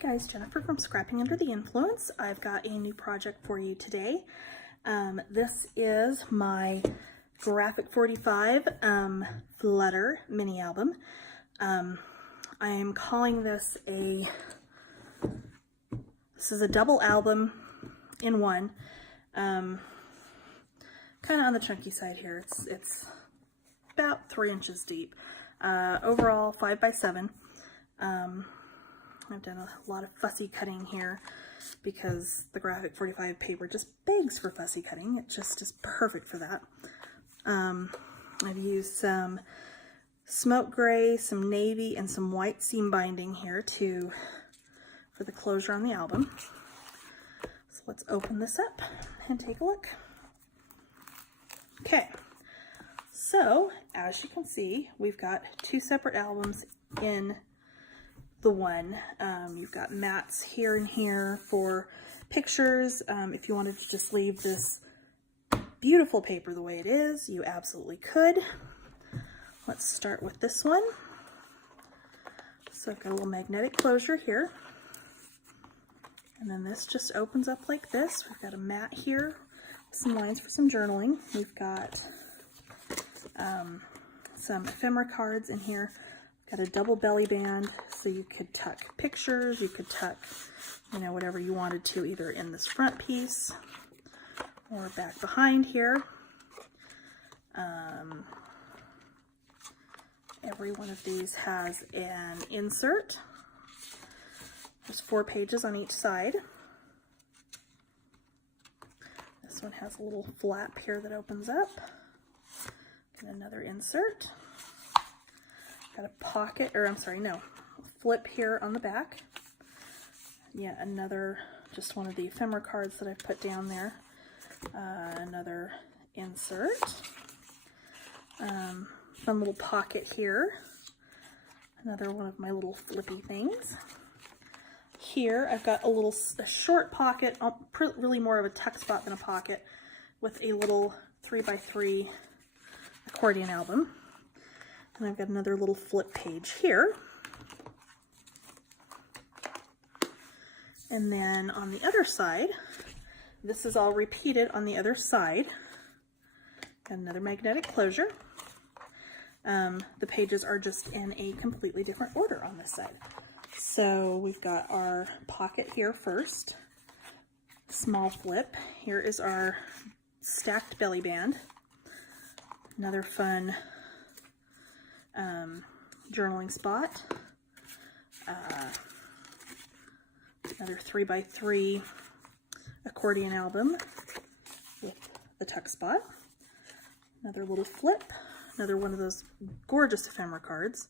guys, Jennifer from Scrapping Under the Influence. I've got a new project for you today. This is my Graphic 45 Flutter mini album. I am calling this this is a double album in one. Kind of on the chunky side here. It's about 3 inches deep. Overall 5 by 7. I've done a lot of fussy cutting here because the Graphic 45 paper just begs for fussy cutting. It just is perfect for that. I've used some smoke gray, some navy, and some white seam binding here for the closure on the album. So let's open this up and take a look. Okay, so as you can see, we've got 2 separate albums in the one. You've got mats here and here for pictures. If you wanted to just leave this beautiful paper the way it is, you absolutely could. Let's start with this one. So I've got a little magnetic closure here. And then this just opens up like this. We've got a mat here, some lines for some journaling. We've got some ephemera cards in here. Got a double belly band, so you could tuck pictures, you could tuck, whatever you wanted to, either in this front piece or back behind here. Every one of these has an insert. There's 4 pages on each side. This one has a little flap here that opens up. And another insert. Got a pocket, or I'm sorry, no, flip here on the back. Yeah, another, just one of the ephemera cards that I've put down there. Another insert. Fun little pocket here. Another one of my little flippy things. Here I've got a short pocket, really more of a tuck spot than a pocket, with a little 3x3 accordion album. And I've got another little flip page here. And then on the other side, this is all repeated on the other side. Got another magnetic closure. The pages are just in a completely different order on this side. So we've got our pocket here first. Small flip. Here is our stacked belly band. Another fun journaling spot. Another 3x3 accordion album with the tuck spot. Another little flip. Another one of those gorgeous ephemera cards.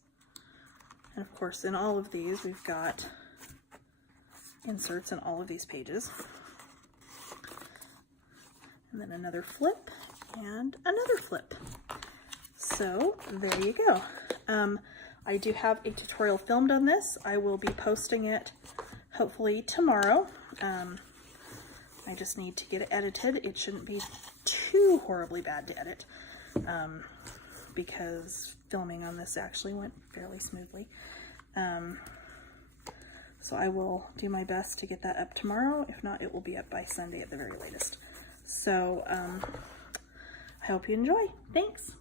And of course, in all of these, we've got inserts in all of these pages. And then another flip and another flip. So there you go. I do have a tutorial filmed on this. I will be posting it hopefully tomorrow. I just need to get it edited. It shouldn't be too horribly bad to edit because filming on this actually went fairly smoothly. So I will do my best to get that up tomorrow. If not, it will be up by Sunday at the very latest. So I hope you enjoy. Thanks.